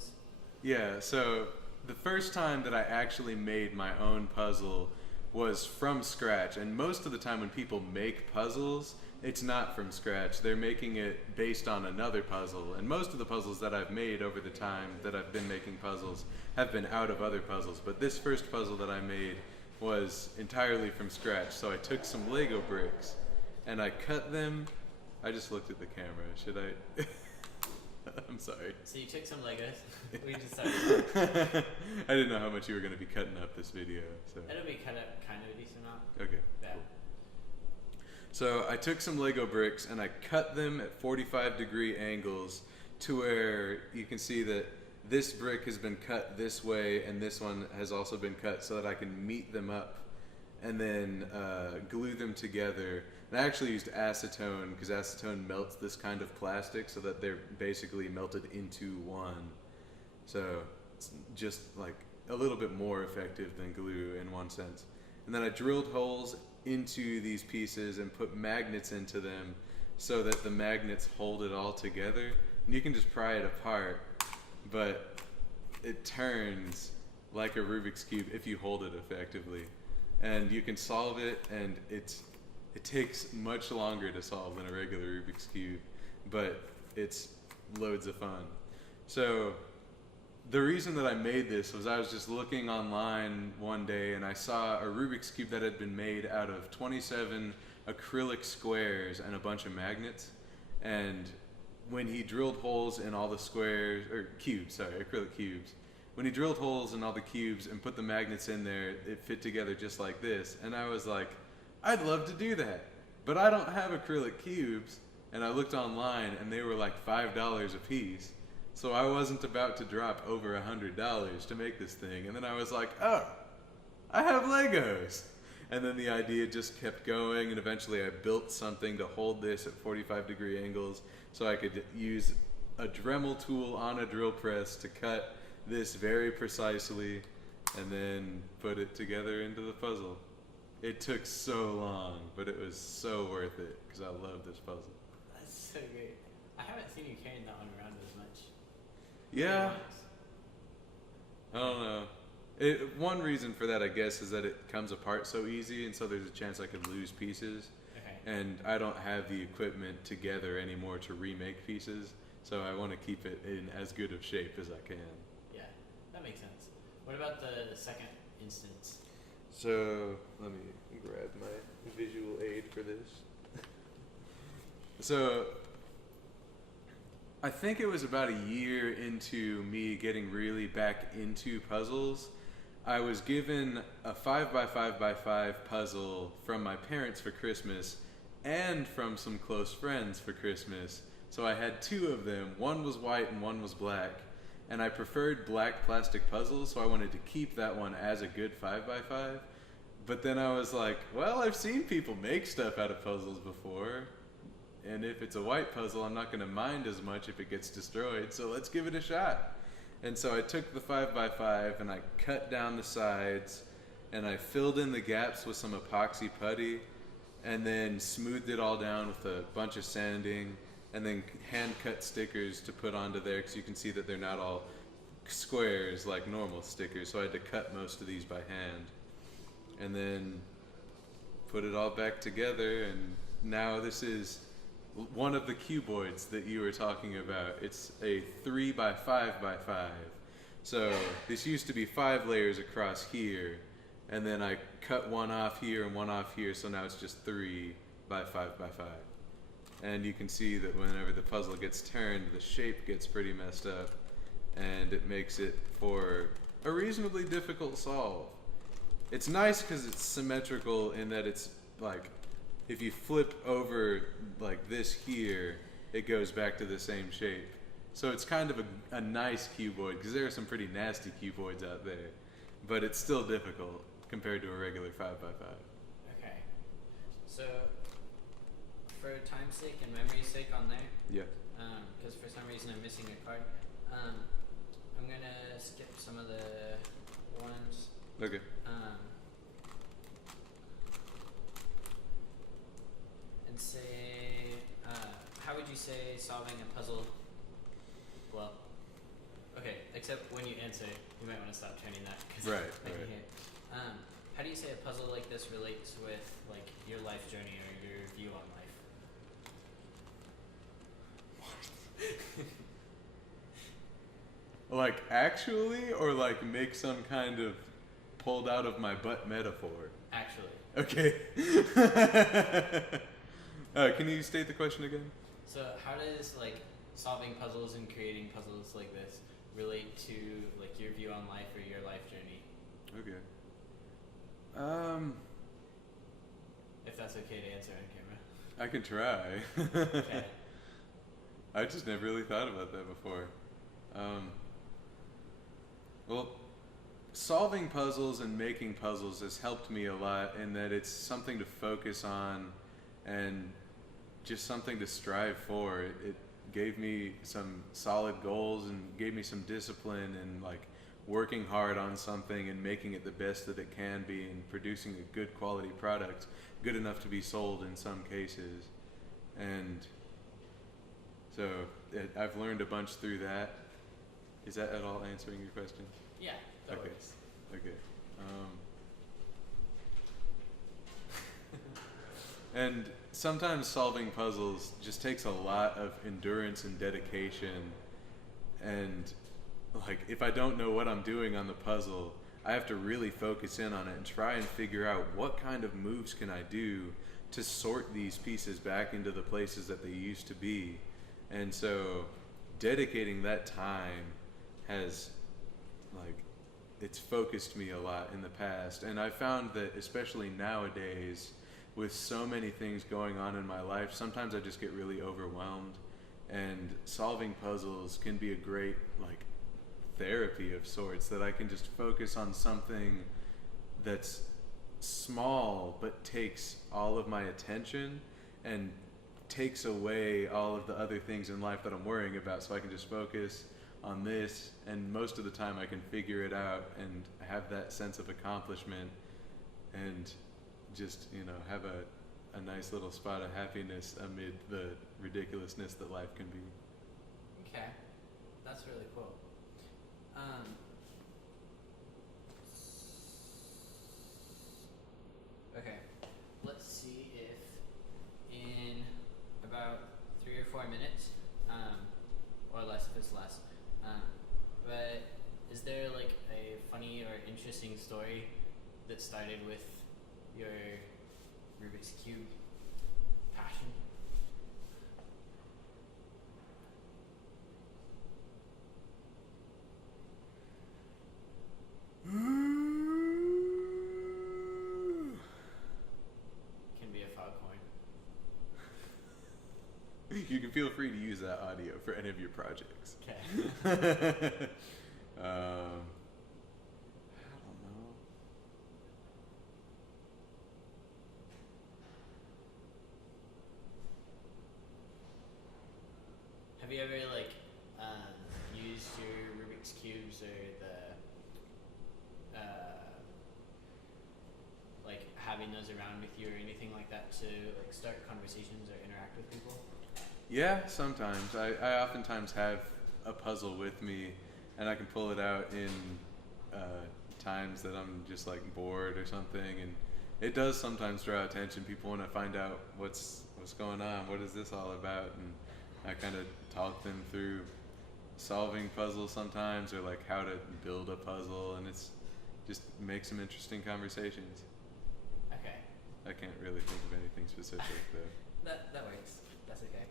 is? Yeah, so the first time that I actually made my own puzzle was from scratch. And most of the time when people make puzzles, it's not from scratch. They're making it based on another puzzle. And most of the puzzles that I've made over the time that I've been making puzzles have been out of other puzzles. But this first puzzle that I made was entirely from scratch. So I took some Lego bricks and I cut them. I just looked at the camera. Should I? I'm sorry. So you took some Legos. We decided. I didn't know how much you were going to be cutting up this video. So. It'll be cut up kind of a decent amount. Okay. Yeah. Cool. So I took some Lego bricks and I cut them at 45-degree angles to where you can see that this brick has been cut this way and this one has also been cut so that I can meet them up and then glue them together. And I actually used acetone because acetone melts this kind of plastic so that they're basically melted into one. So it's just like a little bit more effective than glue in one sense. And then I drilled holes into these pieces and put magnets into them so that the magnets hold it all together. And you can just pry it apart, but it turns like a Rubik's Cube if you hold it effectively. And you can solve it, and it takes much longer to solve than a regular Rubik's Cube, but it's loads of fun. So the reason that I made this was I was just looking online one day and I saw a Rubik's Cube that had been made out of 27 acrylic squares and a bunch of magnets. And when he drilled holes in all the squares, or cubes, sorry, acrylic cubes, when he drilled holes in all the cubes and put the magnets in there, it fit together just like this. And I was like, I'd love to do that, but I don't have acrylic cubes. And I looked online and they were like $5 a piece. So I wasn't about to drop over $100 to make this thing. And then I was like, oh, I have Legos. And then the idea just kept going, and eventually I built something to hold this at 45-degree angles so I could use a Dremel tool on a drill press to cut this very precisely and then put it together into the puzzle. It took so long, but it was so worth it because I love this puzzle. That's so great. I haven't seen you carrying that one around as much. Yeah. I don't know. One reason for that, I guess, is that it comes apart so easy, and so there's a chance I could lose pieces. Okay. And I don't have the equipment together anymore to remake pieces, so I want to keep it in as good of shape as I can. Yeah, that makes sense. What about the second instance? So let me grab my visual aid for this. So I think it was about a year into me getting really back into puzzles. I was given a 5x5x5 puzzle from my parents for Christmas and from some close friends for Christmas. So I had two of them. One was white and one was black. And I preferred black plastic puzzles, so I wanted to keep that one as a good 5x5. But then I was like, well, I've seen people make stuff out of puzzles before. And if it's a white puzzle, I'm not going to mind as much if it gets destroyed, so let's give it a shot. And so I took the 5x5 and I cut down the sides and I filled in the gaps with some epoxy putty and then smoothed it all down with a bunch of sanding and then hand cut stickers to put onto there because you can see that they're not all squares like normal stickers, so I had to cut most of these by hand and then put it all back together. And now this is one of the cuboids that you were talking about. It's a 3x5x5. So this used to be 5 layers across here, and then I cut one off here and one off here, so now it's just 3x5x5. And you can see that whenever the puzzle gets turned, the shape gets pretty messed up, and it makes it for a reasonably difficult solve. It's nice because it's symmetrical in that it's like, if you flip over like this here, it goes back to the same shape. So it's kind of a nice cuboid, because there are some pretty nasty cuboids out there, but it's still difficult compared to a regular 5x5. Okay. So, for time's sake and memory's sake on there, Yeah. because for some reason I'm missing a card, I'm gonna skip some of the ones. Okay. And say, how would you say solving a puzzle? Well, okay, a except when you answer, you might want to stop turning that because Right, I can right. hear. How do you say a puzzle like this relates with like your life journey or your view on life? Like actually, or like make some kind of pulled out of my butt metaphor? Actually. Okay. Can you state the question again? So how does like solving puzzles and creating puzzles like this relate to like your view on life or your life journey? Okay. If that's okay to answer on camera. I can try. Okay. I just never really thought about that before. Well, solving puzzles and making puzzles has helped me a lot in that it's something to focus on and just something to strive for. It gave me some solid goals and gave me some discipline and like working hard on something and making it the best that it can be and producing a good quality product, good enough to be sold in some cases. And so I've learned a bunch through that. Is that at all answering your question? Yeah, that Okay. works. Okay. And sometimes solving puzzles just takes a lot of endurance and dedication. And like, if I don't know what I'm doing on the puzzle, I have to really focus in on it and try and figure out what kind of moves can I do to sort these pieces back into the places that they used to be. And so dedicating that time has like, it's focused me a lot in the past. And I found that especially nowadays with so many things going on in my life, sometimes I just get really overwhelmed, and solving puzzles can be a great like therapy of sorts, that I can just focus on something that's small but takes all of my attention and takes away all of the other things in life that I'm worrying about, so I can just focus on this, and most of the time I can figure it out and have that sense of accomplishment and just, you know, have a nice little spot of happiness amid the ridiculousness that life can be. Okay, that's really cool. Okay, let's see if in about 3 or 4 minutes, or less if it's less, but is there like a funny or interesting story that started with your Rubik's Cube passion? Can be a foghorn. You can feel free to use that audio for any of your projects. Okay. I don't know. Have you ever like used your Rubik's cubes or the like having those around with you or anything like that to like start conversations or interact with people? Yeah, sometimes. I oftentimes have a puzzle with me, and I can pull it out in times that I'm just like bored or something, and it does sometimes draw attention. People want to find out what's going on, what is this all about, and I kind of talk them through solving puzzles sometimes, or like how to build a puzzle, and it's just makes some interesting conversations. Okay. I can't really think of anything specific though. That works. That's okay.